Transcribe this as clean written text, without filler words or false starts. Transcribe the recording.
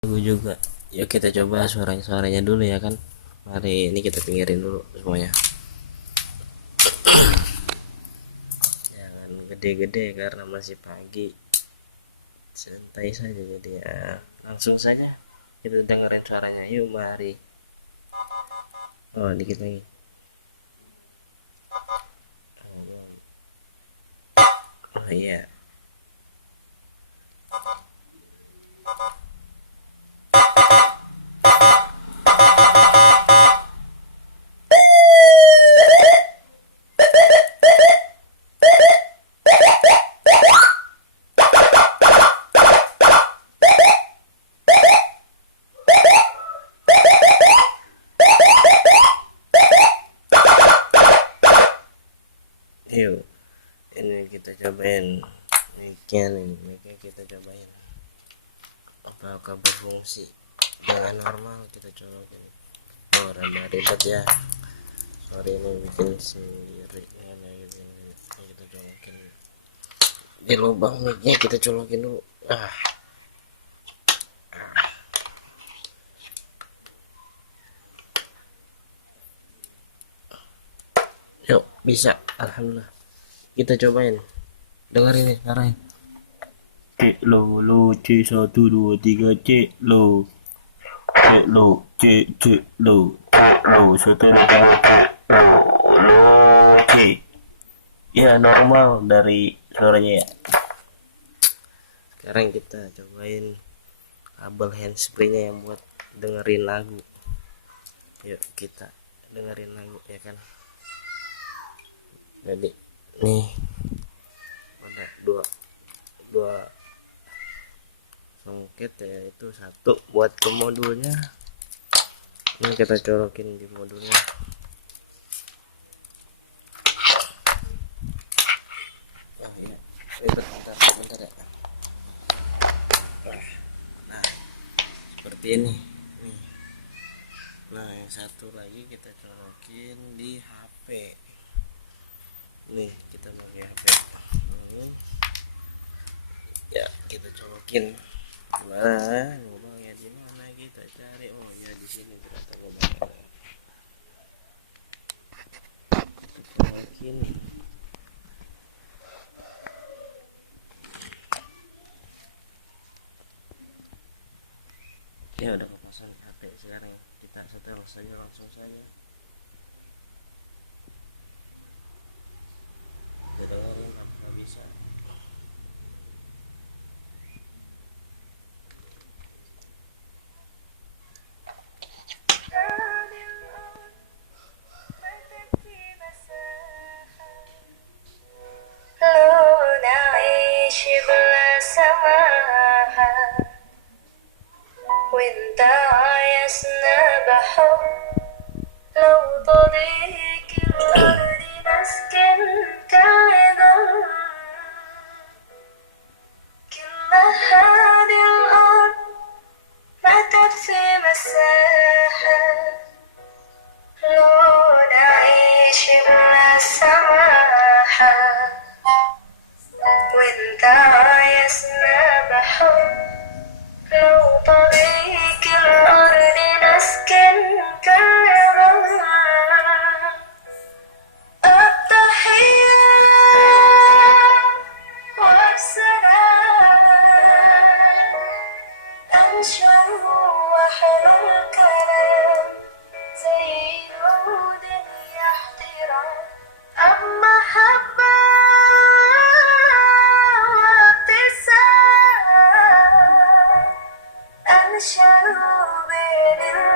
lagu juga. Yuk kita coba suaranya dulu ya kan. Mari ini kita pinggirin dulu semuanya. Jangan gede-gede karena masih pagi. Santai saja, jadi ya langsung saja kita dengerin suaranya. Yuk mari. Oh, dikit lagi. Oh iya. Yuk, ini kita cobain mic-nya kita cobain apakah berfungsi dengan normal. Kita colokin. Oh, rada ribet ya, sorry ini bikin sendiri ya, gitu. Kita colokin di lubang mic-nya, kita colokin dulu. Yuk, bisa, alhamdulillah. Kita cobain, dengerin nih sekarang. Cek lo C 1 2 3 cek lo cek lo 1 2 3 cek lo ya, normal dari suaranya ya. Sekarang kita cobain kabel handsfree-nya yang buat dengerin lagu. Yuk kita dengerin lagu ya kan. Jadi nih ada dua songket ya, itu satu buat ke modulnya. Ini kita colokin di modulnya. Oh iya, bentar ya. Nah, seperti ini nih. Nah, yang satu lagi kita colokin di HP. Nih kita pakai HP. Ya, kita colokin. Gimana lubangnya, di mana kita cari? Oh ya, di sini ternyata lubangnya. Kita colokin. Ya udah kepasang HP. Sekarang kita setel saja, langsung saja. Kita dengerin apa bisa. وانت عايزنا بحب لو طريق الأرض نسكن كعدا كل هذه الأرض ما تكفي مساحة لو نعيش بلا سماحة وانت عايزنا بحب لو طريق الأرض نسكن كعدا التحية والسلام أنشر وحلو الكلام زي نود يحترم أما محبة وابتسام أنشر بين